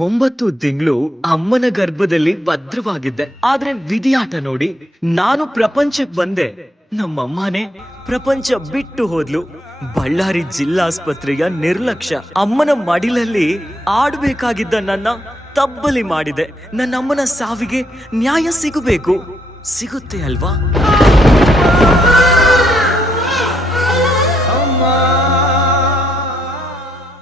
9 ತಿಂಗಳು ಅಮ್ಮನ ಗರ್ಭದಲ್ಲಿ ಭದ್ರವಾಗಿದ್ದೆ. ಆದ್ರೆ ವಿಧಿಯಾಟ ನೋಡಿ ನಾನು ಪ್ರಪಂಚಕ್ಕೆ ಬಂದೆ. ನಮ್ಮಮ್ಮನೇ ಪ್ರಪಂಚ ಬಿಟ್ಟು ಹೋದ್ಲು. ಬಳ್ಳಾರಿ ಜಿಲ್ಲಾಸ್ಪತ್ರೆಯ ನಿರ್ಲಕ್ಷ್ಯ. ಅಮ್ಮನ ಮಡಿಲಲ್ಲಿ ಆಡ್ಬೇಕಾಗಿದ್ದ ನನ್ನ ತಬ್ಬಲಿ ಮಾಡಿದೆ. ನನ್ನಮ್ಮನ ಸಾವಿಗೆ ನ್ಯಾಯ ಸಿಗಬೇಕು. ಸಿಗುತ್ತೆ ಅಲ್ವಾ?